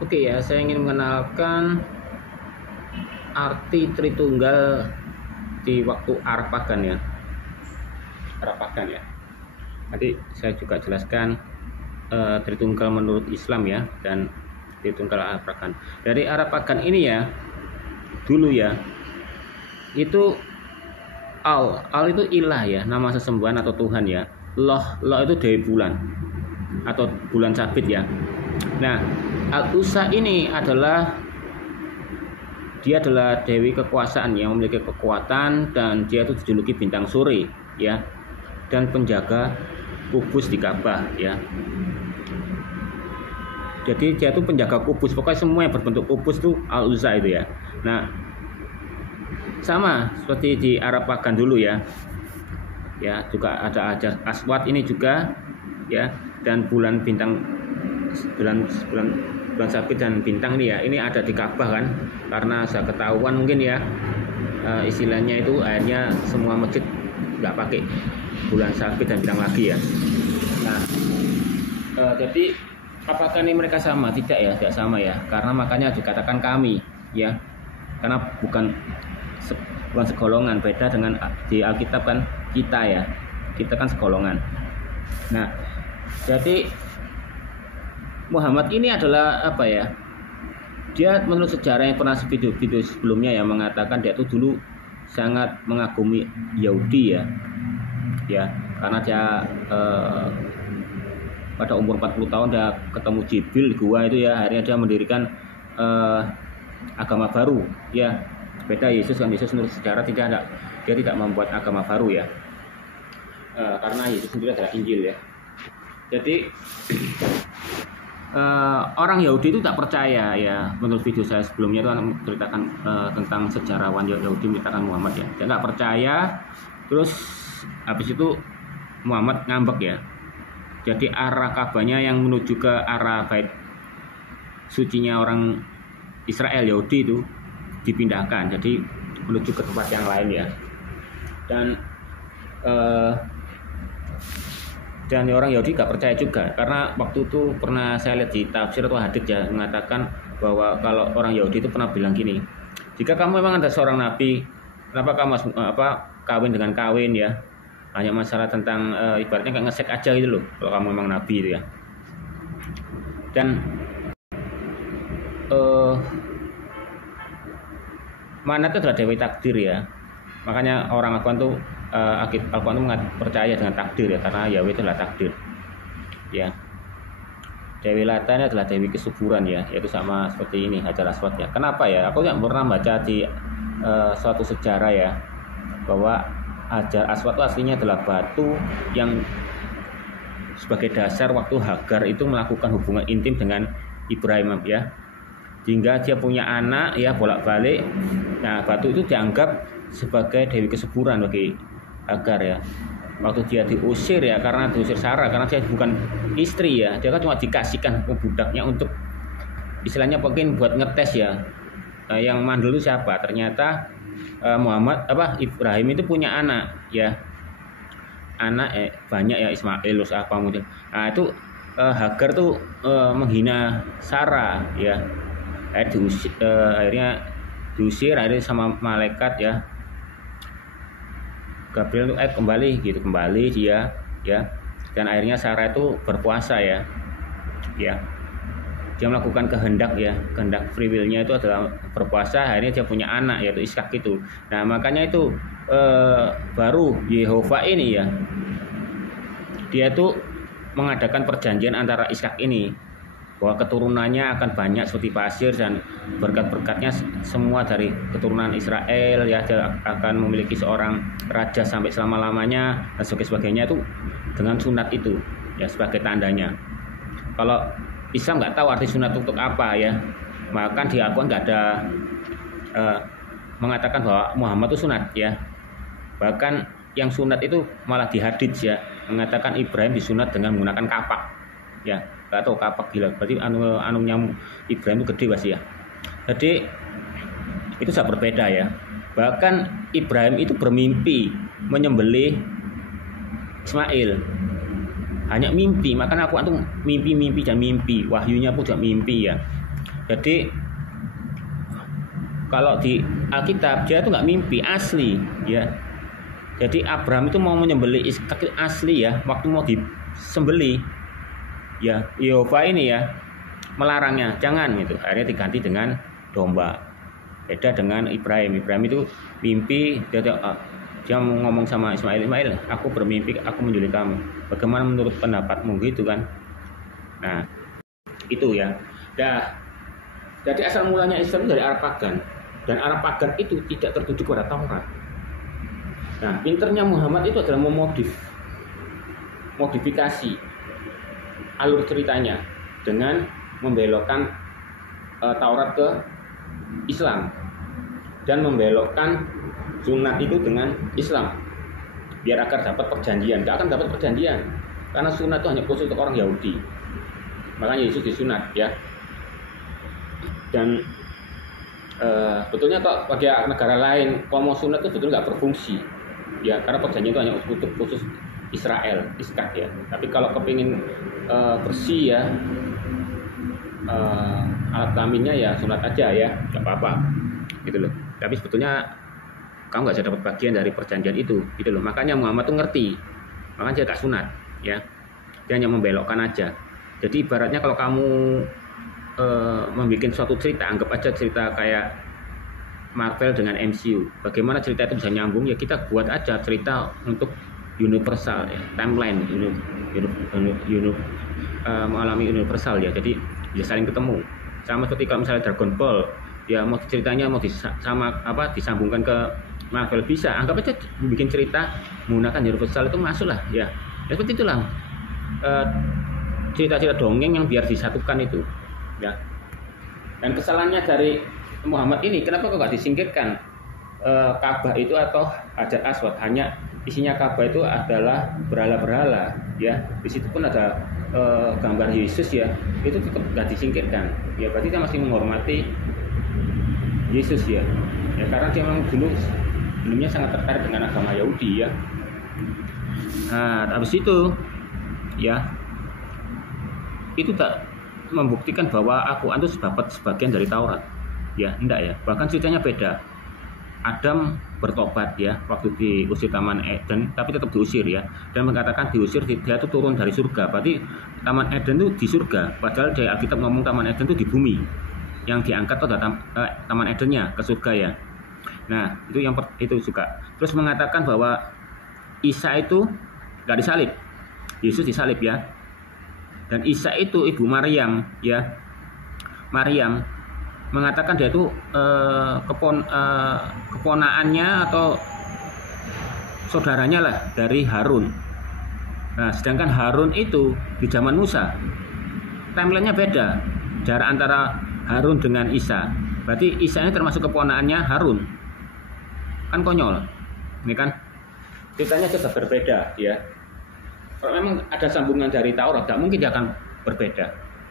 Oke ya, saya ingin mengenalkan arti Tritunggal di waktu Arab Pagan ya. Arab Pagan ya. Nanti saya juga jelaskan Tritunggal menurut Islam ya, dan Tritunggal Arab Pagan. Dari Arab Pagan ini ya, dulu ya, itu Al itu ilah ya, nama sesembahan atau Tuhan ya. Loh itu dewi bulan atau bulan sabit ya. Nah, Al-Uzza ini adalah dewi kekuasaan yang memiliki kekuatan, dan dia itu dijuluki bintang sore ya, dan penjaga kubus di Ka'bah ya. Jadi dia itu penjaga kubus, pokoknya semua yang berbentuk kubus itu Al-Uzza itu ya. Nah, sama seperti di Arab Pagan dulu ya. Ya, juga ada Aswad ini juga ya, dan bulan sabit dan bintang ini ya, ini ada di Ka'bah kan, karena saya ketahuan mungkin ya, istilahnya itu akhirnya semua masjid nggak pakai bulan sabit dan bintang lagi ya. Nah, jadi apakah ini mereka sama? Tidak ya, tidak sama ya, karena makanya dikatakan kami ya, karena bukan segolongan, beda dengan di Alkitab kan kita ya, kita kan segolongan. Nah, jadi Muhammad ini adalah apa ya? Dia menurut sejarah yang pernah video sebelumnya ya, mengatakan dia itu dulu sangat mengagumi Yahudi ya. Ya, karena dia pada umur 40 tahun dia ketemu Jibril di gua itu ya, akhirnya dia mendirikan agama baru ya. Beda Yesus kan, Yesus menurut sejarah dia tidak membuat agama baru ya. Karena Yesus sendiri adalah Injil ya. Jadi orang Yahudi itu tak percaya ya, menurut video saya sebelumnya itu menceritakan tentang sejarawan Yahudi menceritakan Muhammad ya, dia nggak percaya. Terus habis itu Muhammad ngambek ya, jadi arah Ka'bahnya yang menuju ke arah bait sucinya orang Israel Yahudi itu dipindahkan, jadi menuju ke tempat yang lain ya. Dan orang Yahudi gak percaya juga, karena waktu itu pernah saya lihat di tafsir atau hadits ya, mengatakan bahwa kalau orang Yahudi itu pernah bilang gini, jika kamu memang ada seorang nabi, kenapa kamu kawin dengan kawin ya, hanya masalah tentang ibaratnya kayak ngesek aja gitu loh, kalau kamu memang nabi itu ya. Dan Manat itu adalah dewi takdir ya, makanya orang Al-Quran tuh Al-Quran itu percaya dengan takdir ya, karena Yahweh itu adalah takdir ya. Dewi Lata ini adalah dewi kesuburan ya, yaitu sama seperti ini Hajar Aswad ya. Kenapa ya? Aku nggak pernah baca di suatu sejarah ya, bahwa Hajar Aswad itu aslinya adalah batu yang sebagai dasar waktu Hagar itu melakukan hubungan intim dengan Ibrahim ya, hingga dia punya anak ya, bolak-balik. Nah, batu itu dianggap sebagai dewi kesuburan bagi Hagar ya. Waktu dia diusir ya, karena diusir Sarah, karena dia bukan istri ya, dia kan cuma dikasihkan ke budaknya untuk istilahnya mungkin buat ngetes ya, yang mandul itu siapa. Ternyata Ibrahim itu punya anak ya, banyak ya, Ismail apa mungkin. Nah itu Hagar tuh menghina Sarah ya, akhirnya diusir sama malaikat ya. Gabriel itu kembali dia ya, dan akhirnya Sarah itu berpuasa ya. Dia melakukan kehendak free will-nya itu adalah berpuasa, akhirnya dia punya anak yaitu Ishak itu. Nah, makanya itu baru Yehova ini ya, dia itu mengadakan perjanjian antara Ishak ini, bahwa keturunannya akan banyak seperti pasir, dan berkat-berkatnya semua dari keturunan Israel ya, dia akan memiliki seorang raja sampai selama-lamanya dan sebagainya, itu dengan sunat itu ya sebagai tandanya. Kalau Islam nggak tahu arti sunat untuk apa ya, maka di Al-Quran nggak ada mengatakan bahwa Muhammad itu sunat ya. Bahkan yang sunat itu malah di hadits ya, mengatakan Ibrahim disunat dengan menggunakan kapak ya. Nggak tahu kapak, gila, berarti anunya Ibrahim itu gede pasti ya. Jadi itu sangat berbeda ya. Bahkan Ibrahim itu bermimpi menyembelih Ismail, hanya mimpi. Makanya aku mimpi dan mimpi, wahyunya pun juga mimpi ya. Jadi kalau di Alkitab dia itu nggak mimpi, asli ya. Jadi Abraham itu mau menyembelih Ishak asli ya, waktu mau disembelih ya, Yehova ini ya melarangnya, jangan gitu. Akhirnya diganti dengan domba. Beda dengan Ibrahim. Ibrahim itu mimpi, dia ngomong sama Ismail, aku bermimpi aku menculik kamu. Bagaimana menurut pendapatmu gitu kan? Nah, itu ya. Jadi asal mulanya Islam dari Arab pagan, dan Arab pagan itu tidak tertuju pada Taurat. Nah, pinternya Muhammad itu adalah modifikasi alur ceritanya dengan membelokkan Taurat ke Islam dan membelokkan sunat itu dengan Islam biar agar dapat perjanjian. Tidak akan dapat perjanjian karena sunat itu hanya khusus untuk orang Yahudi. Makanya Yesus disunat ya. Dan betulnya kok bagi negara lain kalau mau sunat itu betul nggak berfungsi ya, karena perjanjian itu hanya untuk khusus Israel, Iskak ya. Tapi kalau kepingin bersih ya, alat kelaminnya ya sunat aja ya, nggak apa-apa gitu loh. Tapi sebetulnya kamu nggak bisa dapat bagian dari perjanjian itu gitu loh. Makanya Muhammad tuh ngerti, makanya dia gak sunat ya, dia hanya membelokkan aja. Jadi ibaratnya kalau kamu membuat suatu cerita, anggap aja cerita kayak Marvel dengan MCU, bagaimana cerita itu bisa nyambung ya, kita buat aja cerita untuk universal ya, timeline mengalami universal ya, jadi bisa saling ketemu. Sama seperti kalau misalnya Dragon Ball ya, mau ceritanya mau disambungkan ke Marvel bisa, anggap aja bikin cerita menggunakan universal itu masuk lah ya. Ya seperti itulah cerita-cerita dongeng yang biar disatukan itu ya. Dan kesalahannya dari Muhammad ini, kenapa kok nggak disingkirkan Ka'bah itu atau Hajar Aswad? Hanya isinya Ka'bah itu adalah berhala-berhala ya. Di situ pun ada gambar Yesus ya, itu tetap nggak disingkirkan ya. Berarti dia masih menghormati Yesus ya, karena dia memang dulunya sangat tertarik dengan agama Yahudi ya. Nah, habis itu ya, itu tak membuktikan bahwa Al-Quran itu dapat sebagian dari Taurat ya, enggak ya. Bahkan ceritanya beda. Adam bertobat ya waktu diusir Taman Eden, tapi tetap diusir ya, dan mengatakan diusir dia itu turun dari surga. Berarti Taman Eden itu di surga, padahal di Alkitab ngomong Taman Eden itu di bumi. Yang diangkat itu adalah Taman Edennya ke surga ya. Nah, itu juga. Terus mengatakan bahwa Isa itu nggak disalib, Yesus disalib ya. Dan Isa itu ibu Maryam ya. Maryam mengatakan dia itu keponaannya atau saudaranya lah dari Harun. Nah, sedangkan Harun itu di zaman Musa timelinenya beda, jarak antara Harun dengan Isa. Berarti Isa ini termasuk keponaannya Harun. Kan konyol ini kan, ceritanya sudah berbeda ya. Kalau memang ada sambungan dari Taurat, nggak mungkin dia akan berbeda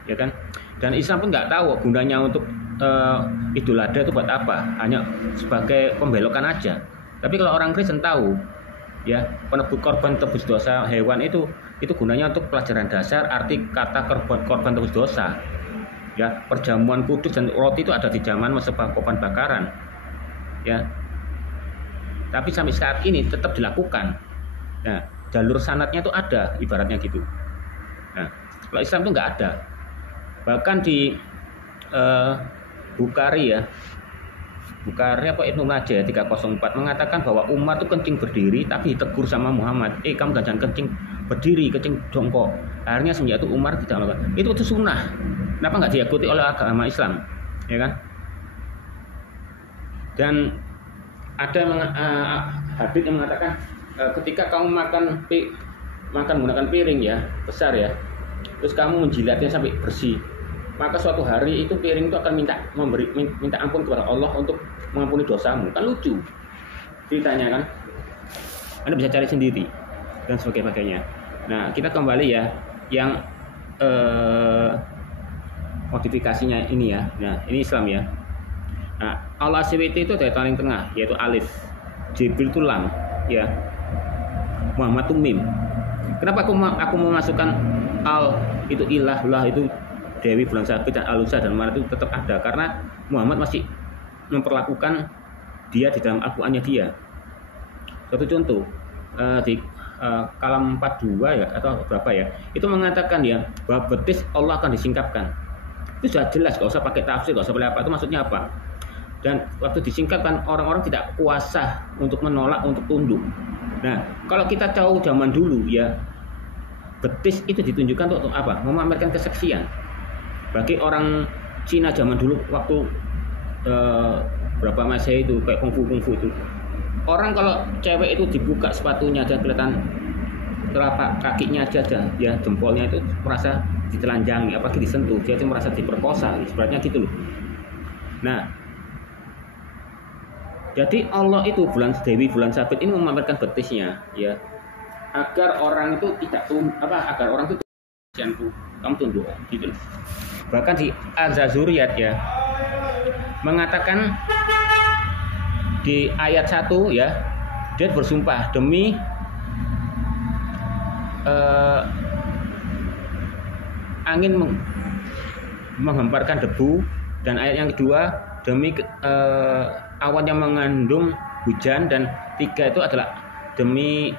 ya kan. Dan Islam pun nggak tahu gunanya untuk Idul Adha itu buat apa, hanya sebagai pembelokan aja. Tapi kalau orang Kristen tahu ya, korban tebus dosa hewan itu gunanya untuk pelajaran dasar arti kata korban tebus dosa ya. Perjamuan kudus dan roti itu ada di zaman masa korban bakaran ya, tapi sampai saat ini tetap dilakukan. Nah, jalur sanatnya itu ada, ibaratnya gitu. Nah, kalau Islam itu nggak ada. Bahkan di Bukhari ya, Bukhari apa Ibnu Majah 304 mengatakan bahwa Umar itu kencing berdiri, tapi ditegur sama Muhammad, kamu jangan kencing berdiri, kencing jongkok. Akhirnya semenjak itu Umar tidak melakukan itu sunnah. Kenapa nggak diikuti oleh agama Islam ya kan? Dan ada hadits yang mengatakan ketika kamu makan menggunakan piring ya besar ya, terus kamu menjilatnya sampai bersih, maka suatu hari itu piring itu akan minta ampun kepada Allah untuk mengampuni dosamu. Kan lucu ceritanya kan, Anda bisa cari sendiri dan sebagainya. Nah, kita kembali ya yang modifikasinya ini ya. Nah, ini Islam ya. Nah, Al-SWT itu dari paling tengah, yaitu alif, Jibril itu lam ya, Muhammad itu mim. Kenapa aku memasukkan al itu ilah, lah itu Dewi Bulan Sabit dan Al-Uzza dan Manat itu tetap ada, karena Muhammad masih memperlakukan dia di dalam Al-Qur'annya dia. Satu contoh di kalam 42 ya atau berapa ya, itu mengatakan ya bahwa betis Allah akan disingkapkan. Itu sudah jelas, gak usah pakai tafsir, gak usah pakai apa, itu maksudnya apa. Dan waktu disingkapkan, orang-orang tidak kuasa untuk menolak, untuk tunduk. Nah, kalau kita tahu zaman dulu ya, betis itu ditunjukkan untuk apa? Memamerkan keseksian. Bagi orang Cina zaman dulu waktu berapa Masehi itu kayak kungfu itu. Orang kalau cewek itu dibuka sepatunya aja kelihatan telapak kakinya aja ya, jempolnya itu merasa ditelanjangi, apalagi disentuh, dia itu merasa diperkosa, sebenarnya gitu loh. Nah, jadi Allah itu Dewi Bulan Sabit ini memamerkan betisnya ya, agar orang itu tidak agar orang itu kamu tunduk gitu. Bahkan di Az-Zuriyat ya mengatakan di ayat 1 ya, dia bersumpah demi angin menghemparkan debu, dan ayat yang kedua demi awan yang mengandung hujan, dan 3 itu adalah demi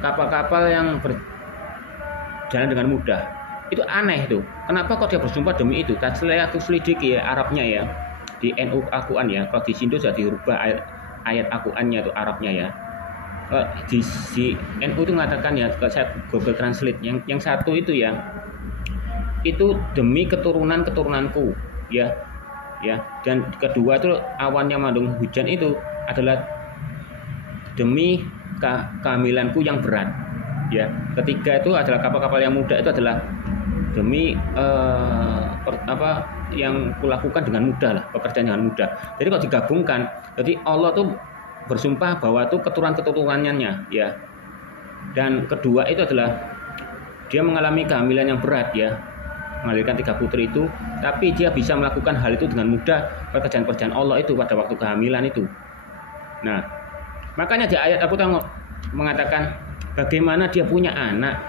kapal-kapal yang berjalan dengan mudah. Itu aneh tuh. Kenapa kok dia bersumpah demi itu? Saya aku selidiki ya Arabnya ya. Di NU Al-Qur'an ya. Kalau di Sindo sudah dirubah ayat Al-Qur'annya itu Arabnya ya. Di NU itu mengatakan ya, kalau saya Google Translate yang satu itu ya. Itu demi keturunanku ya. Ya. Dan kedua itu awan yang mengandung hujan itu adalah demi kehamilanku yang berat ya. Ketiga itu adalah kapal-kapal yang muda, itu adalah demi yang kulakukan dengan mudah lah, pekerjaan dengan mudah. Jadi kalau digabungkan, jadi Allah tuh bersumpah bahwa itu keturunan-keturunannya ya. Dan kedua itu adalah dia mengalami kehamilan yang berat ya, melahirkan 3 putri itu, tapi dia bisa melakukan hal itu dengan mudah, pekerjaan-pekerjaan Allah itu pada waktu kehamilan itu. Nah, makanya di ayat aku mengatakan bagaimana dia punya anak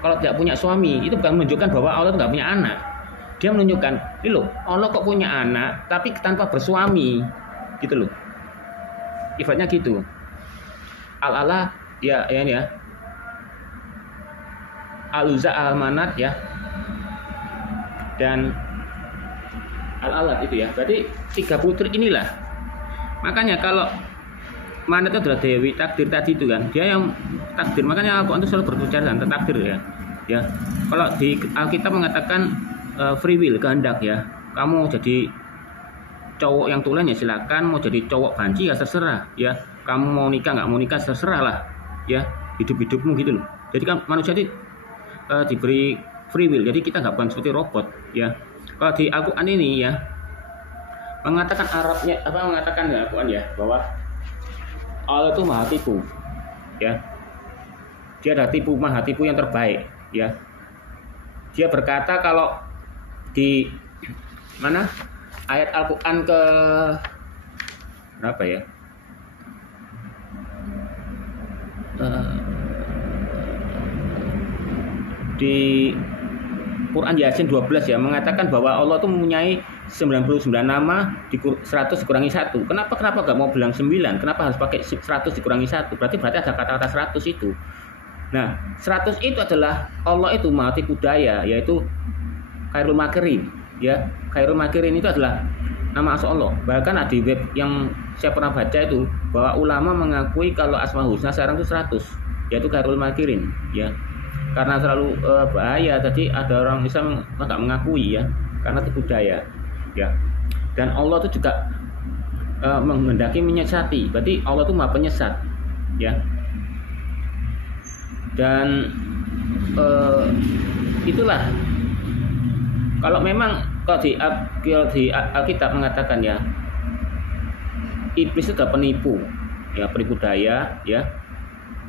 kalau tidak punya suami. Itu bukan menunjukkan bahwa Allah tidak punya anak. Dia menunjukkan, ini loh, Allah kok punya anak tapi tanpa bersuami, gitu loh. Ibaratnya gitu. Al-Allah ya Al-Uzza, Al-Manat ya, dan Al-Alat itu ya. Berarti 3 putri inilah. Makanya kalau Manat itu adalah Dewi takdir tadi itu kan, dia yang takdir. Makanya Al-Quran itu selalu berbicara tentang takdir ya. Ya, kalau di Alkitab mengatakan free will, kehendak ya. Kamu jadi cowok yang tulen ya silakan, mau jadi cowok banci ya terserah ya. Kamu mau nikah nggak mau nikah terserah lah ya. Hidup-hidupmu gitu loh. Jadi kan manusia itu diberi free will. Jadi kita nggak bukan seperti robot ya. Kalau di Al-Quran ini ya mengatakan Arabnya mengatakan ya Al-Quran ya bahwa Allah itu maha tipu ya. Dia adalah maha tipu yang terbaik ya. Dia berkata kalau di mana ayat Al-Quran ke berapa ya, di Quran Yasin 12 ya mengatakan bahwa Allah itu mempunyai 99 nama 100 dikurangi 1. Kenapa gak mau bilang 9? Kenapa harus pakai 100 dikurangi 1? Berarti ada kata-kata 100 itu. Nah, 100 itu adalah Allah itu maha tipu daya, yaitu Khairul Makirin ya. Khairul Makirin itu adalah nama asal Allah. Bahkan di web yang saya pernah baca itu bahwa ulama mengakui kalau Asmaul Husna sekarang itu 100, yaitu Khairul Makirin ya. Karena terlalu bahaya, tadi ada orang Islam nggak mengakui ya, karena tipu daya ya. Dan Allah itu juga menghendaki menyesati, berarti Allah itu maha penyesat ya. Dan itulah kalau memang kalau di Alkitab mengatakan ya, iblis itu adalah penipu ya, penipu daya ya,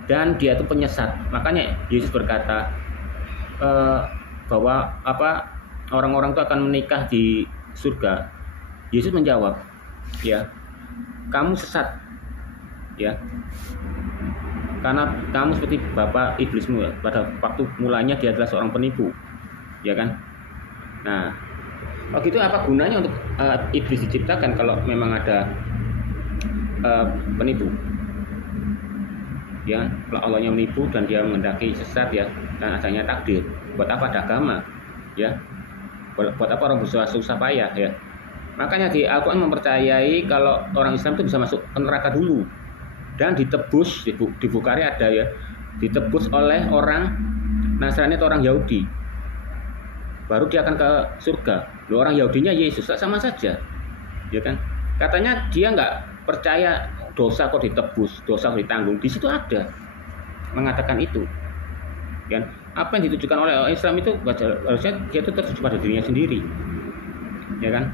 dan dia itu penyesat. Makanya Yesus berkata bahwa orang-orang itu akan menikah di surga. Yesus menjawab ya, kamu sesat ya, karena kamu seperti bapak iblismu ya. Pada waktu mulanya dia adalah seorang penipu ya kan? Nah, kalau gitu apa gunanya untuk iblis diciptakan kalau memang ada penipu? Ya, kalau Allahnya menipu dan dia menghendaki sesat ya, dan adanya takdir. Buat apa ada agama? Ya, buat apa orang susah payah ya? Makanya di Al-Quran mempercayai kalau orang Islam itu bisa masuk ke neraka dulu dan ditebus di Bukhari ada ya, ditebus oleh orang Nasrani atau orang Yahudi, baru dia akan ke surga. Loh, orang Yahudinya Yesus sama saja, ya kan? Katanya dia nggak percaya dosa kok ditebus, dosa kok ditanggung. Di situ ada mengatakan itu, kan? Apa yang ditujukan oleh Islam itu harusnya dia itu tertuju pada dirinya sendiri, ya kan?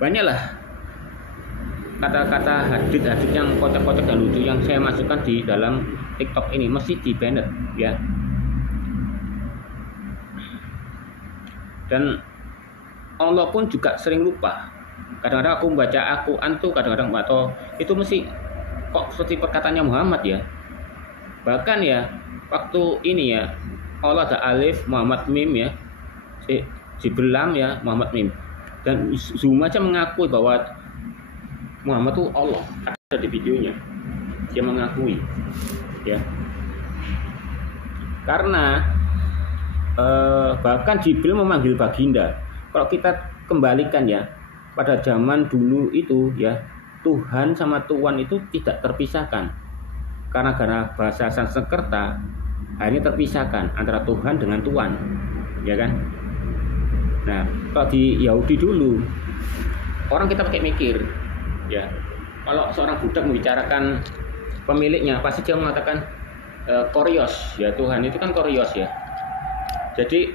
Banyaklah kata-kata hadits yang kocak-kocak dan lucu yang saya masukkan di dalam TikTok ini, mesti di banned ya. Dan Allah pun juga sering lupa. Kadang-kadang aku membaca Al-Quran tuh kadang-kadang atau itu mesti kok seperti perkataannya Muhammad ya. Bahkan ya waktu ini ya Allah ada alif Muhammad mim ya, Jibril lam ya Muhammad mim, dan Zoom aja mengakui bahwa Muhammad itu Allah, ada di videonya dia mengakui ya. Karena bahkan Jibril memanggil baginda. Kalau kita kembalikan ya pada zaman dulu itu ya, Tuhan sama Tuhan itu tidak terpisahkan. Karena bahasa Sanskerta akhirnya terpisahkan antara Tuhan dengan Tuhan, ya kan? Nah, kalau di Yahudi dulu orang kita pakai mikir, ya. Kalau seorang budak membicarakan pemiliknya, pasti dia mengatakan Koryos, ya Tuhan itu kan Koryos ya. Jadi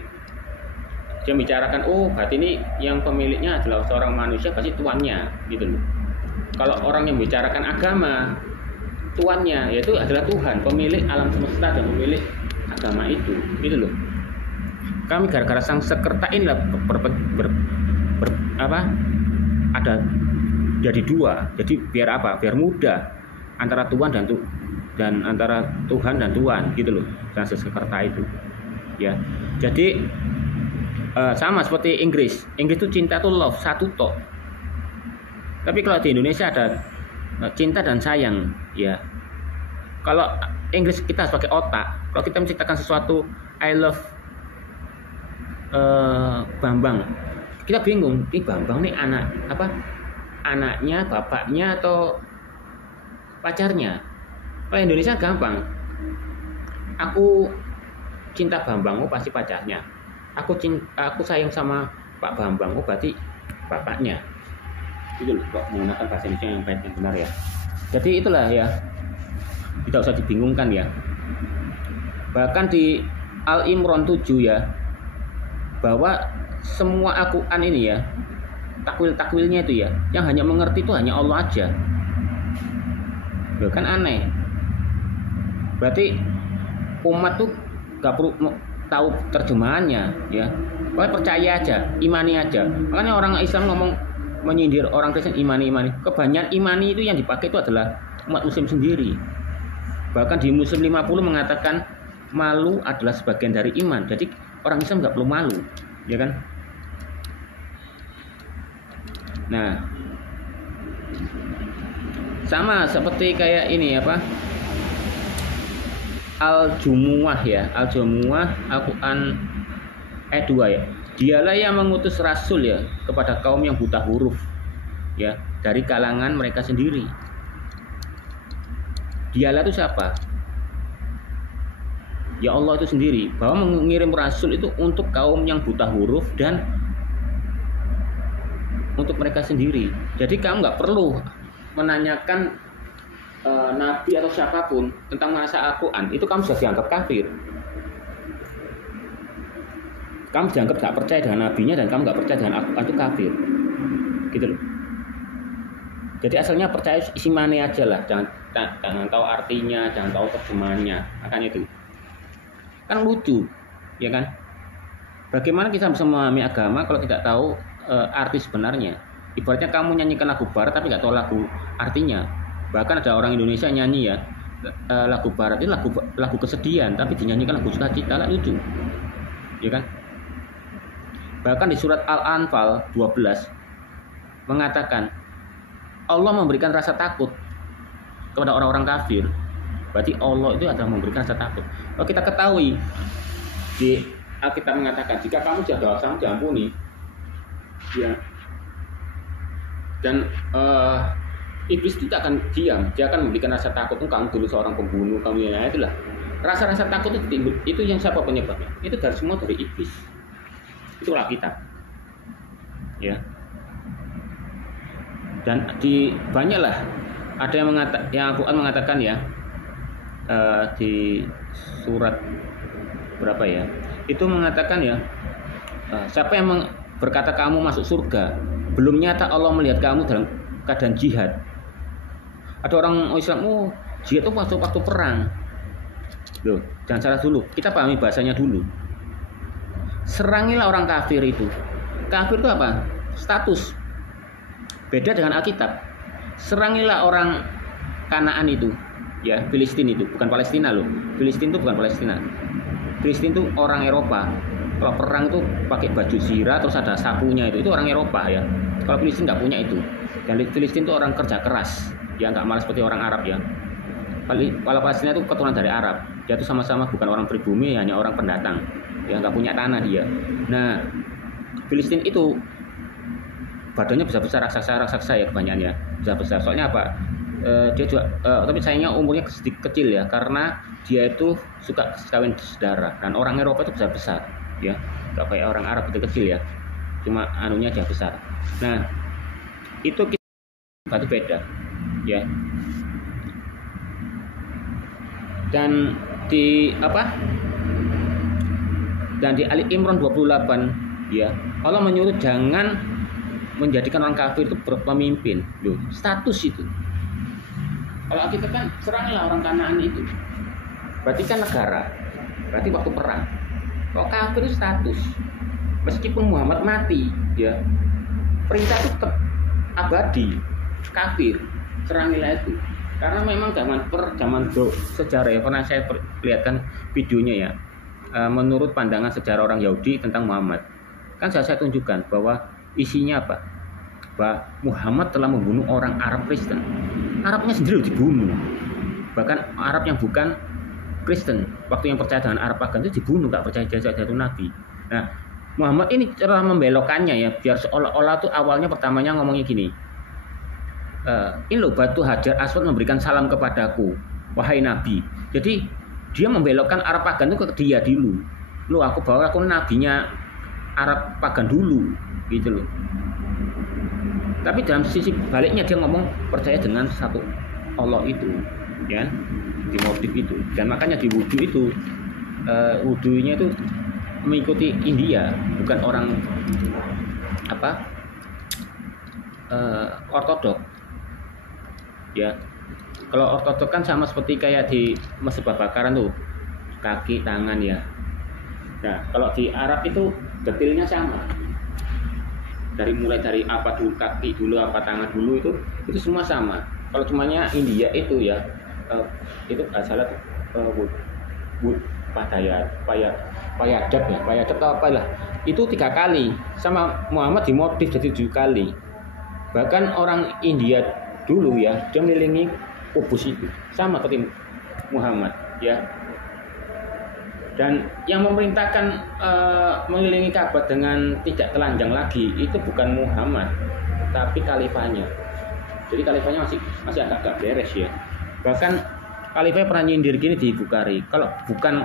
dia membicarakan, oh berarti ini yang pemiliknya adalah seorang manusia, pasti tuannya, gitu loh. Kalau orang yang membicarakan agama, tuannya yaitu adalah Tuhan, pemilik alam semesta dan pemilik agama itu, gitu loh. Kami gara-gara Sanskerta inilah ada jadi dua. Jadi biar apa? Biar mudah antara Tuhan dan antara Tuhan dan Tuhan, gitu loh. Sanskerta itu, ya. Jadi sama seperti Inggris. Inggris itu cinta tuh love, satu tok. Tapi kalau di Indonesia ada cinta dan sayang, ya. Kalau Inggris kita sebagai otak. Kalau kita menciptakan sesuatu, I love Bambang, kita bingung, ini Bambang nih anaknya, bapaknya atau pacarnya. Kalau Indonesia gampang, aku cinta Bambang, oh pasti pacarnya. Aku sayang sama Pak Bambang, oh berarti bapaknya. Itu loh, kok menggunakan bahasa Indonesia yang baik, yang benar ya. Jadi itulah ya, tidak usah dibingungkan ya. Bahkan di Al-Imran 7 ya, bahwa semua Al-Quran ini ya, takwil-takwilnya itu ya, yang hanya mengerti itu hanya Allah aja. Loh, kan aneh. Berarti umat tuh gak perlu tahu terjemahannya ya. Pokoknya percaya aja, imani aja. Makanya orang Islam ngomong menyindir orang Kristen imani. Kebanyakan imani itu yang dipakai itu adalah umat muslim sendiri. Bahkan di Muslim 50 mengatakan malu adalah sebagian dari iman. Jadi orang Islam nggak perlu malu, ya kan? Nah, sama seperti kayak ini apa? Al-Jumu'ah ya, Al-Jumu'ah Al-Quran ayat 2 ya. Dialah yang mengutus rasul ya kepada kaum yang buta huruf ya, dari kalangan mereka sendiri. Dialah itu siapa? Ya Allah itu sendiri, bahwa mengirim rasul itu untuk kaum yang buta huruf dan untuk mereka sendiri. Jadi kamu nggak perlu menanyakan nabi atau siapapun tentang masa Al-Quran, itu kamu sudah dianggap kafir. Kamu dianggap gak percaya dengan nabinya dan kamu gak percaya dengan Al-Quran, itu kafir, gitu loh. Jadi asalnya percaya isi mane aja lah, jangan tahu artinya, jangan tahu terjemahannya. Makanya itu kan lucu, ya kan? Bagaimana kita bisa memahami agama kalau tidak tahu arti sebenarnya? Ibaratnya kamu nyanyikan lagu barat tapi nggak tahu lagu artinya. Bahkan ada orang Indonesia nyanyi ya, lagu barat itu lagu kesedihan, tapi dinyanyikan lagu sukacita, kan lucu, ya kan? Bahkan di surat Al-Anfal 12 mengatakan Allah memberikan rasa takut kepada orang-orang kafir. Berarti Allah itu adalah memberikan rasa takut. Kalau kita ketahui di Alkitab mengatakan jika kamu jaga dosamu diampuni, ya, dan iblis itu tak akan diam, dia akan memberikan rasa takut. Kamu dulu seorang pembunuh, kamu ya, itulah rasa-rasa takut itu timbul. Itu yang siapa penyebabnya? Itu dari semua dari iblis. Itulah kita, ya. Dan di banyaklah ada yang Al-Quran mengatakan ya, di surat berapa ya? Itu mengatakan ya, siapa yang berkata kamu masuk surga, belum nyata Allah melihat kamu dalam keadaan jihad. Ada orang Islam, jihad itu waktu perang. Loh, jangan salah dulu. Kita pahami bahasanya dulu. Serangilah orang kafir itu. Kafir itu apa? Status. Beda dengan Alkitab. Serangilah orang Kanaan itu, ya, Filistin itu, bukan Palestina loh. Filistin itu bukan Palestina. Filistin itu orang Eropa. Kalau perang itu pakai baju zirah terus ada sapunya itu orang Eropa ya. Kalau Filistin nggak punya itu. Dan Filistin itu orang kerja keras, ya nggak malas seperti orang Arab ya. Kalau Palestina itu keturunan dari Arab. Dia itu sama-sama bukan orang pribumi, hanya orang pendatang. Ya nggak punya tanah dia. Nah, Filistin itu badannya besar-besar, raksasa ya kebanyakan ya, besar-besar. Soalnya apa? Dia juga, tapi sayangnya umurnya sedikit kecil ya, karena dia itu suka kawin saudara. Dan orang Eropa itu besar-besar, ya, nggak kayak orang Arab kecil-kecil ya. Cuma anunya dia besar. Nah, itu kita itu beda, ya. Dan di apa? Dan di Ali Imran 28 ya, Allah menyuruh jangan menjadikan orang kafir itu berpemimpin. Loh, status itu. Kalau kita kan serangilah orang Kanaan itu. Berarti kan negara. Berarti waktu perang. Kalau kafir itu status. Meskipun Muhammad mati, ya. Perintah itu tetap abadi. Kafir, serangilah itu. Karena memang zaman sejarah ya, pernah saya perlihatkan videonya ya. Menurut pandangan sejarah orang Yahudi tentang Muhammad, kan saya tunjukkan bahwa isinya apa? Bahwa Muhammad telah membunuh orang Arab Kristen. Arabnya sendiri dibunuh. Bahkan Arab yang bukan Kristen, waktu yang percaya dengan Arab pagan itu dibunuh, nggak percaya jasa itu Nabi. Nah, Muhammad ini telah membelokkannya ya, biar seolah-olah tuh awalnya pertamanya ngomongnya gini. Ini loh batu Hajar Aswad memberikan salam kepadaku, wahai Nabi. Jadi dia membelokkan Arab pagan itu ke dia dulu. Loh, aku nabinya Arab pagan dulu, gitu loh. Tapi dalam sisi baliknya dia ngomong percaya dengan satu Allah itu, ya, di motif itu. Dan makanya di wudhu itu, wudhunya itu mengikuti India, bukan orang ortodok, ya. Kalau ortodok kan sama seperti kayak di Masjid Babakaran tuh, kaki, tangan ya. Nah, kalau di Arab itu detailnya sama. Mulai dari apa dulu, kaki dulu, apa tangan dulu, itu semua sama. Kalau cumanya India itu ya, itu salah payadab ya, payadab atau apalah. Itu 3 kali, sama Muhammad dimodif jadi 7 kali. Bahkan orang India dulu ya, dia mengelilingi kubus itu sama seperti Muhammad ya. Dan yang memerintahkan mengelilingi Ka'bah dengan tidak telanjang lagi itu bukan Muhammad, tapi khalifahnya. Jadi khalifahnya masih agak beres ya. Bahkan khalifahnya pernah nyindir gini di Bukhari, kalau bukan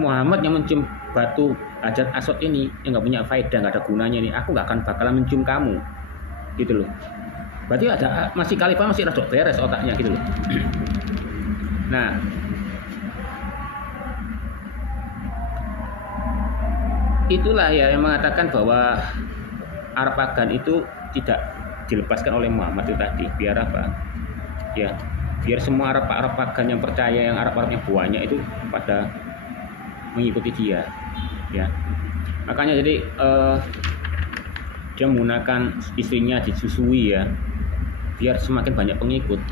Muhammad yang mencium batu Hajar Aswad ini, yang nggak punya faedah, nggak ada gunanya nih, aku nggak akan bakalan mencium kamu, gitu loh. Berarti masih khalifah masih rada beres otaknya gitu loh. Nah, itulah ya yang mengatakan bahwa Arab pagan itu tidak dilepaskan oleh Muhammad itu tadi. Biar apa? Ya, biar semua Arab pagan yang percaya, yang Arab yang banyak itu pada mengikuti dia. Ya, makanya jadi dia menggunakan istrinya disusui ya, biar semakin banyak pengikut.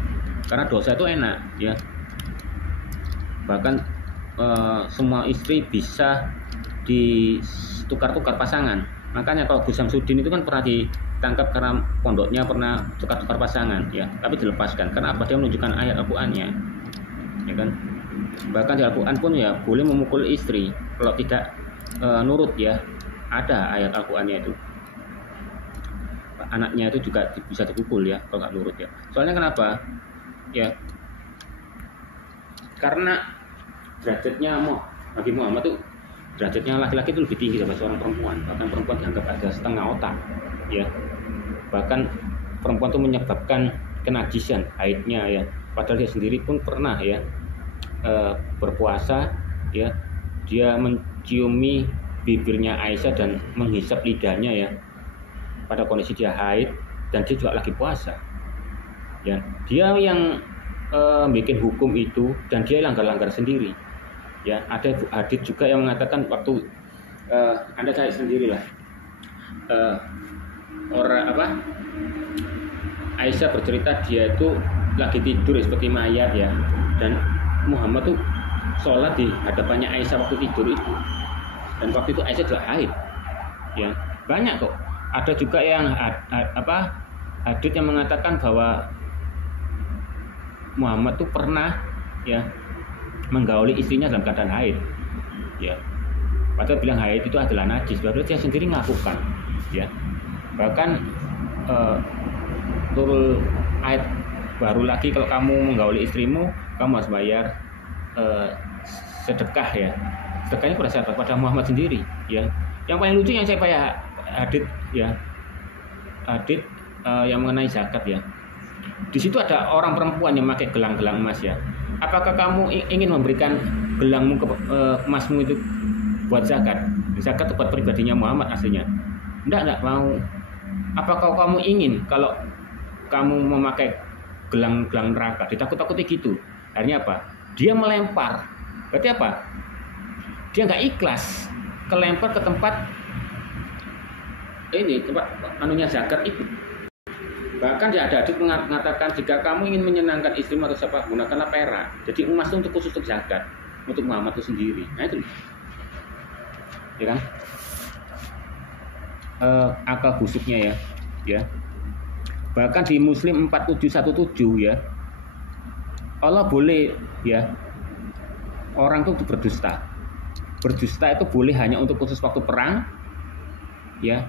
Karena dosa itu enak ya. Bahkan semua istri bisa ditukar-tukar pasangan. Makanya kalau Gus Samsudin itu kan pernah ditangkap karena pondoknya pernah tukar-tukar pasangan ya, tapi dilepaskan karena apa? Dia menunjukkan ayat Al-Qur'annya, ya kan? Bahkan di Al-Qur'an pun ya boleh memukul istri kalau tidak nurut ya, ada ayat Al-Qur'annya itu. Anaknya itu juga bisa dipukul ya kalau nggak nurut ya. Soalnya kenapa? Ya karena derajatnya Nabi Muhammad tuh derajatnya laki-laki itu lebih tinggi daripada seorang perempuan. Bahkan perempuan dianggap ada setengah otak ya. Bahkan perempuan itu menyebabkan kenajisan haidnya ya. Padahal dia sendiri pun pernah ya berpuasa ya, dia menciumi bibirnya Aisyah dan menghisap lidahnya ya pada kondisi dia haid dan dia juga lagi puasa ya. Dia yang bikin hukum itu dan dia langgar-langgar sendiri ya. Ada hadits juga yang mengatakan waktu Anda cari sendirilah Aisyah bercerita dia itu lagi tidur seperti mayat ya, dan Muhammad tuh sholat di hadapannya Aisyah waktu tidur itu, dan waktu itu Aisyah juga haid ya. Banyak kok. Ada juga yang hadits yang mengatakan bahwa Muhammad tuh pernah ya menggauli istrinya dalam keadaan haid ya. Padahal bilang haid itu adalah najis, padahal dia sendiri melakukan ya. Bahkan turun ayat baru lagi, kalau kamu menggauli istrimu kamu harus bayar sedekah ya. Sedekahnya pada siapa? Pada Muhammad sendiri ya. Yang paling lucu yang saya bayar hadits ya, hadits yang mengenai zakat ya. Di situ ada orang perempuan yang pakai gelang-gelang emas ya. Apakah kamu ingin memberikan gelangmu emasmu itu buat zakat? Zakat itu buat pribadinya Muhammad aslinya. Enggak mau. Apakah kamu ingin kalau kamu memakai gelang-gelang neraka? Ditakut-takuti gitu. Akhirnya apa? Dia melempar. Berarti apa? Dia nggak ikhlas kelempar ke tempat anunya zakat itu. Bahkan dia ada hadits mengatakan jika kamu ingin menyenangkan istrimu atau siapa, gunakanlah perak. Jadi emas itu khusus untuk zakat, untuk Muhammad itu sendiri. Nah itu, ya kan? Akal busuknya ya. Bahkan di Muslim 4717 ya, Allah boleh ya orang itu berdusta. Berdusta itu boleh hanya untuk khusus waktu perang ya,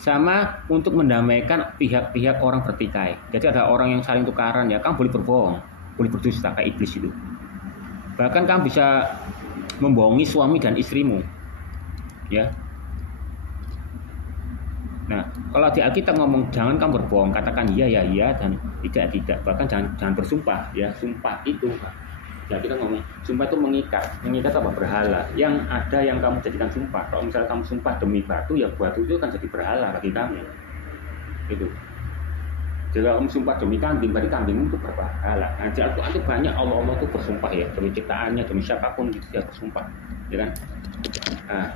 sama untuk mendamaikan pihak-pihak orang bertikai. Jadi ada orang yang saling tukaran ya, kamu boleh berbohong, boleh berdusta kayak iblis itu. Bahkan kamu bisa membohongi suami dan istrimu ya. Nah, kalau di Alkitab ngomong jangan kamu berbohong, katakan iya dan tidak. Bahkan jangan bersumpah ya. Sumpah itu ya, kita ngomong sumpah itu mengikat apa? Berhala. Yang ada yang kamu jadikan sumpah. Kalau misalnya kamu sumpah demi batu, ya batu itu kan jadi berhala bagi kamu. Itu. Jadi kamu sumpah demi kambing, berarti kambing itu berhala. Nah, di Al-Quran itu banyak Allah itu bersumpah ya, demi ciptaannya, demi siapapun gitu dia bersumpah, ya kan? Nah,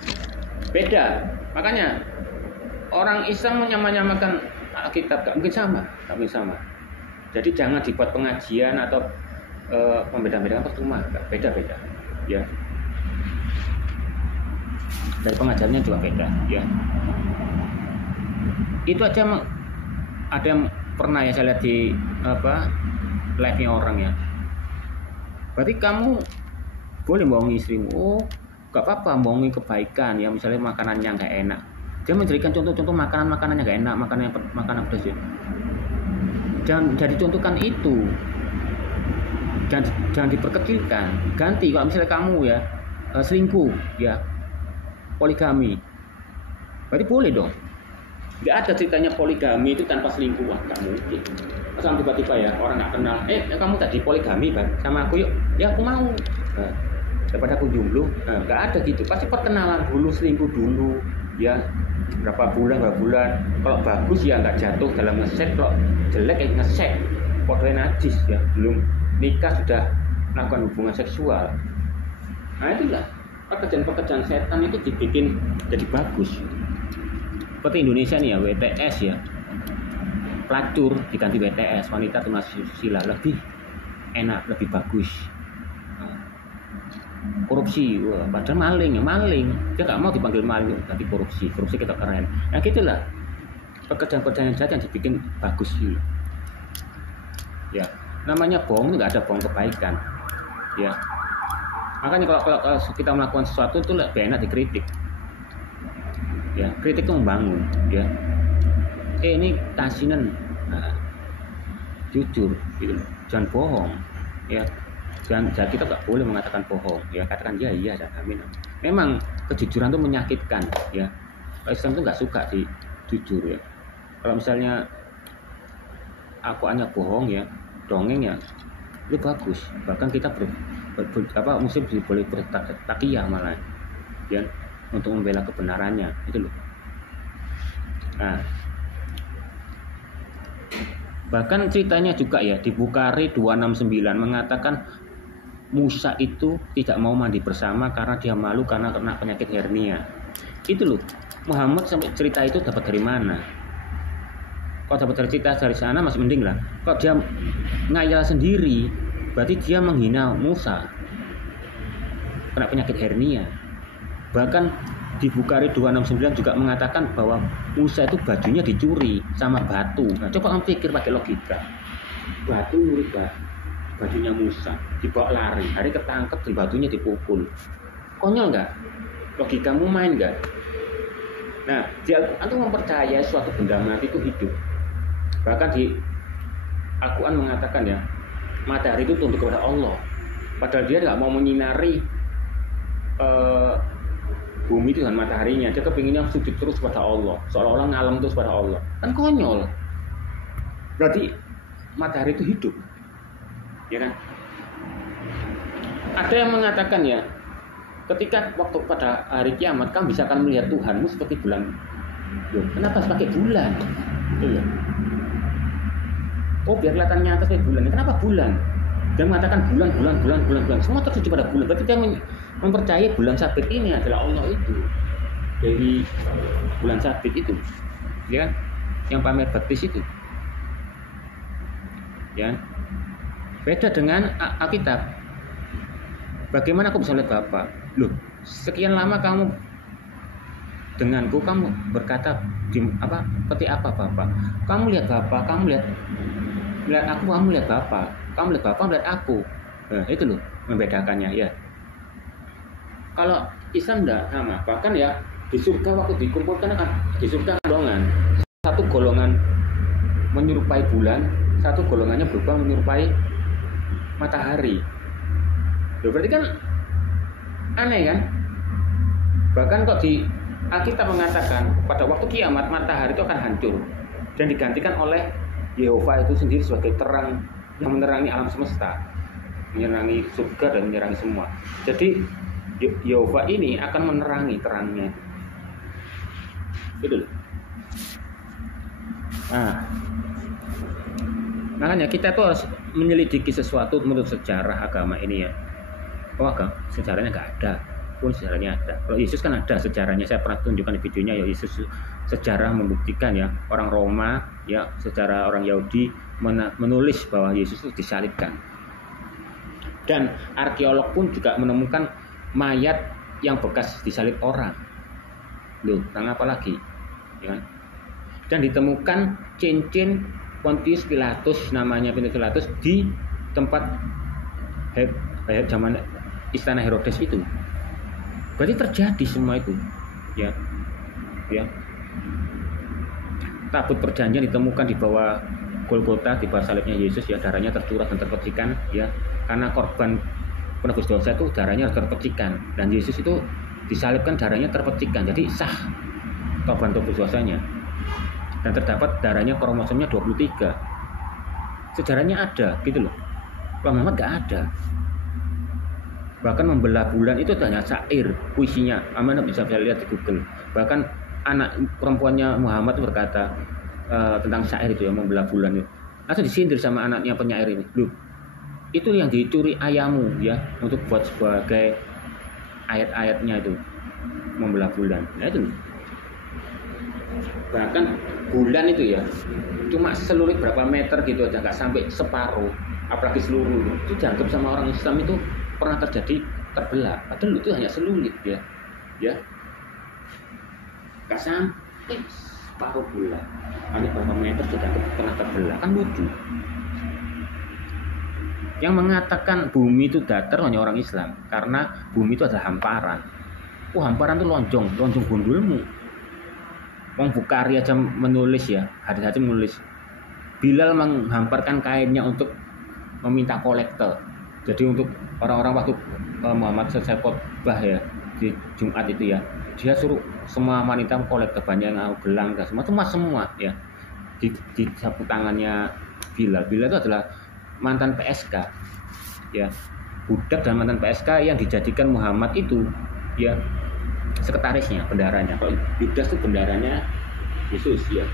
beda. Makanya orang Islam menyamakan Alkitab, gak mungkin sama. Jadi jangan dibuat pengajian atau membeda-bedakan, percuma, beda-beda ya. Dan pengajarnya juga beda ya. Itu aja ada yang pernah ya saya lihat di live-nya orang ya. Berarti kamu boleh bohongi istrimu. Oh, gak apa-apa bohongi kebaikan ya, misalnya makanannya nggak enak. Dia menjadikan contoh-contoh makanannya nggak enak, makanan pedas ya. Jangan jadi contohkan itu. Jangan diperkecilkan. Ganti kalau misalnya kamu ya selingkuh ya, poligami, berarti boleh dong. Nggak ada ceritanya poligami itu tanpa selingkuh, nggak mungkin. Masa tiba-tiba ya orang nggak kenal, kamu tadi poligami sama aku, yuk ya aku mau. Daripada aku jomblo, nggak ada gitu. Pasti perkenalan dulu, selingkuh dulu ya, berapa bulan. Kalau bagus ya nggak jatuh dalam ngesek, kalau jelek ya ngesek, podenya najis ya, belum nikah sudah melakukan hubungan seksual. Nah itulah pekerjaan setan itu dibikin jadi bagus. Seperti Indonesia nih ya, WTS ya, pelacur diganti WTS, wanita termasuk susila, lebih enak, lebih bagus. Nah, korupsi, wah, padahal maling ya maling, dia nggak mau dipanggil maling tapi korupsi kita keren. Nah gitulah pekerjaan-pekerjaan jahat yang dibikin bagus sih ya. Namanya bohong itu nggak ada bohong kebaikan ya. Makanya kalau kita melakukan sesuatu itu lebih enak dikritik ya. Kritik itu membangun ya. Ini kasinan, nah, jujur gitu, jangan bohong ya. Dan kita nggak boleh mengatakan bohong ya, katakan ya iya amin. Memang kejujuran itu menyakitkan ya. Islam itu nggak suka di jujur ya. Kalau misalnya aku hanya bohong ya, dongeng ya, itu bagus. Bahkan kita muslim boleh bertakiyah malah ya, untuk membela kebenarannya itu loh. Nah, bahkan ceritanya juga ya di Bukhari 269 mengatakan Musa itu tidak mau mandi bersama karena dia malu karena kena penyakit hernia. Itu loh, Muhammad sampai cerita itu dapat dari mana? Kalau dapat cerita dari sana masih mending lah. Kalau dia ngayal sendiri, berarti dia menghina Musa. Kena penyakit hernia. Bahkan di Bukhari 269 juga mengatakan bahwa Musa itu bajunya dicuri sama batu. Nah, coba kamu pikir pakai logika. Batu nyuri bajunya Musa, dibawa lari, hari ketangkep, di batunya dipukul. Konyol nggak? Logikamu main nggak? Nah, di Al-Quran itu mempercayai suatu benda mati itu hidup. Bahkan di Al-Quran mengatakan ya, matahari itu tunduk kepada Allah. Padahal dia nggak mau menyinari bumi itu dengan mataharinya. Dia kepinginnya sujud terus pada Allah, seolah-olah ngalam terus pada Allah. Kan konyol. Berarti matahari itu hidup, ya kan? Ada yang mengatakan ya, ketika waktu pada hari kiamat kamu bisa akan melihat Tuhanmu seperti bulan. Loh, kenapa pakai bulan? Iya. Oh, biar kelihatan nyata seperti bulan. Kenapa bulan? Dia mengatakan bulan. Semua tertuju pada bulan. Berarti dia mempercayai bulan sabit ini adalah Allah itu. Dari bulan sabit itu, ya kan? Yang pamer baptis itu, ya. Beda dengan Alkitab. Bagaimana aku bisa melihat Bapa? Loh, sekian lama kamu denganku, kamu berkata seperti apa Bapa? Kamu lihat Bapa, kamu lihat aku, kamu lihat Bapa. Kamu lihat Bapa, lihat aku. Nah, itu loh membedakannya ya. Kalau Islam enggak sama. Bahkan ya di surga waktu dikumpulkan kan di surga golongan. Satu golongan menyerupai bulan, satu golongannya berubah menyerupai matahari. Loh, berarti kan aneh kan? Bahkan kok di Alkitab mengatakan pada waktu kiamat matahari itu akan hancur dan digantikan oleh Yehova itu sendiri sebagai terang yang menerangi alam semesta, menerangi surga dan menerangi semua. Jadi Yehova ini akan menerangi terangnya. Gitu loh. Nah, makanya kita tuh harus menyelidiki sesuatu menurut sejarah agama ini ya. Oh, sejarahnya nggak ada, pun sejarahnya ada. Kalau Yesus kan ada sejarahnya. Saya pernah tunjukkan di videonya ya, Yesus sejarah membuktikan ya, orang Roma ya, secara orang Yahudi menulis bahwa Yesus itu disalibkan. Dan arkeolog pun juga menemukan mayat yang bekas disalib orang. Loh, tentang apa lagi? Ya. Dan ditemukan cincin Pontius Pilatus, namanya Pontius Pilatus, di tempat zaman istana Herodes itu. Berarti terjadi semua itu, ya. Tabut perjanjian ditemukan di bawah Golgota, di bawah salibnya Yesus ya, darahnya tercurah dan terpecikan ya, karena korban penebus dosa itu darahnya terpecikan, dan Yesus itu disalibkan darahnya terpecikan, jadi sah korban penebus dosanya. Dan terdapat darahnya kromosomnya 23. Sejarahnya ada gitu loh. Kalau Muhammad gak ada. Bahkan membelah bulan itu hanya syair, puisinya. Aman bisa lihat di Google. Bahkan anak perempuannya Muhammad itu berkata tentang syair itu yang membelah bulan itu. Langsung disindir sama anaknya penyair ini. Loh, itu yang dicuri ayahmu ya, untuk buat sebagai ayat-ayatnya itu membelah bulan. Nah itu. Bahkan bulan itu ya cuma seluruh berapa meter gitu aja, nggak sampai separuh, apalagi seluruh. Itu dianggap sama orang Islam itu pernah terjadi terbelah. Padahal itu hanya selulit ya, nggak sampai separuh bulan, hanya berapa meter sudah pernah terbelah, kan lucu. Yang mengatakan bumi itu datar hanya orang Islam, karena bumi itu adalah hamparan. Hamparan itu lonjong gundulmu. Wong Bukhari aja menulis ya, hadis-hadis menulis. Bilal menghamparkan kainnya untuk meminta kolektor. Jadi untuk orang-orang waktu Muhammad selesai khotbah ya di Jumat itu ya, dia suruh semua wanita kolektor, banyak yang gelang dan semua ya di sapu tangannya Bilal. Bilal itu adalah mantan PSK ya, budak dan mantan PSK yang dijadikan Muhammad itu ya sekretarisnya, bendaranya. Kalau Yudas itu bendaranya Yesus ya,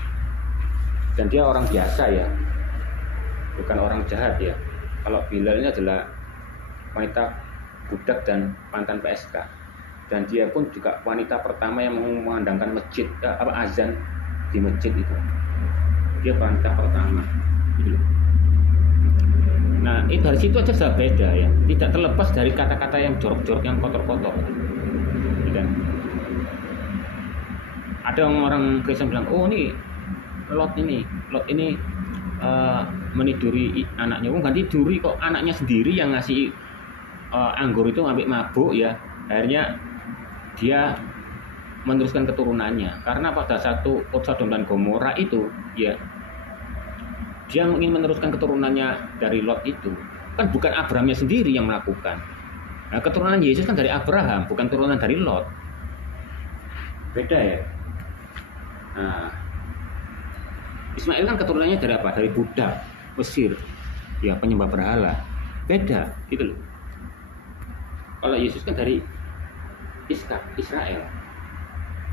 dan dia orang biasa ya, bukan orang jahat ya. Kalau Bilal ini adalah wanita budak dan mantan PSK, dan dia pun juga wanita pertama yang mengumandangkan masjid azan di masjid itu. Dia wanita pertama gitu. Nah, dari situ aja sudah beda ya. Tidak terlepas dari kata-kata yang jorok-jorok, yang kotor-kotor. Gitu. Ada orang Kristen bilang, oh ini Lot ini meniduri anaknya. Bukan tiduri kok, anaknya sendiri yang ngasih anggur itu ambil mabuk ya. Akhirnya dia meneruskan keturunannya. Karena pada satu Sodom dan Gomora itu ya, dia ingin meneruskan keturunannya dari Lot itu. Kan bukan Abrahamnya sendiri yang melakukan. Nah, keturunan Yesus kan dari Abraham, bukan turunan dari Lot. Beda ya. Nah, Ismail kan keturunannya dari apa? Dari budak Mesir, ya penyembah berhala. Beda, gitu loh. Kalau Yesus kan dari Iskak, Israel.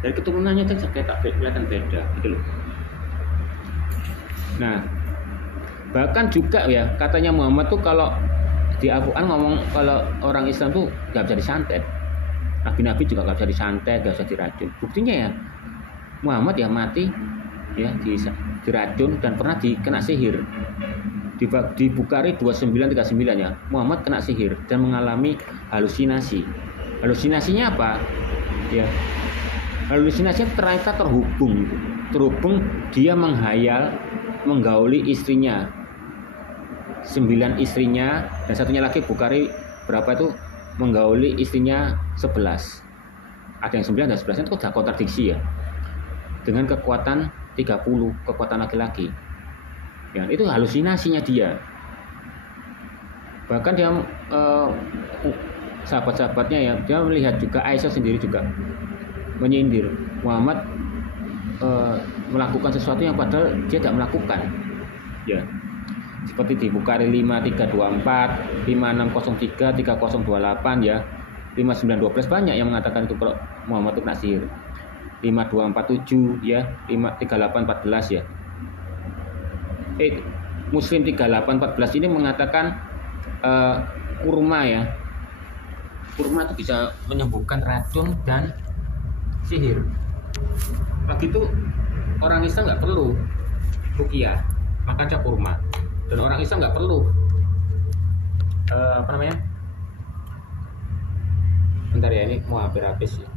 Dari keturunannya saja tak kelihatan beda, gitu loh. Nah, bahkan juga ya katanya Muhammad tuh kalau di Al-Quran ngomong kalau orang Islam tuh nggak bisa disantet. Nabi-nabi juga nggak bisa disantet, nggak bisa diracun. Buktinya ya Muhammad ya mati ya diracun dan pernah dikena sihir. Di Bukhari 2939 ya, Muhammad kena sihir dan mengalami halusinasi. Halusinasinya apa? Ya, halusinasinya ternyata terhubung dia menghayal menggauli istrinya 9 istrinya, dan satunya lagi Bukhari berapa itu menggauli istrinya 11. Ada yang 9 dan 11 itu sudah kontradiksi ya, dengan kekuatan 30 kekuatan laki-laki ya, itu halusinasinya dia. Bahkan dia sahabat-sahabatnya ya, dia melihat juga Aisyah sendiri juga menyindir Muhammad melakukan sesuatu yang padahal dia tidak melakukan ya, seperti di Bukhari 5324, 5603, 3028 ya, 5912 banyak yang mengatakan itu kalau Muhammad itu kena sihir. 5247 ya, 3814 ya. Muslim 3814 ini mengatakan kurma ya. Kurma itu bisa menyembuhkan racun dan sihir. Begitu orang Islam nggak perlu ruqyah, makan kurma. Dan orang Islam nggak perlu bentar ya, ini mau hampir habis ya.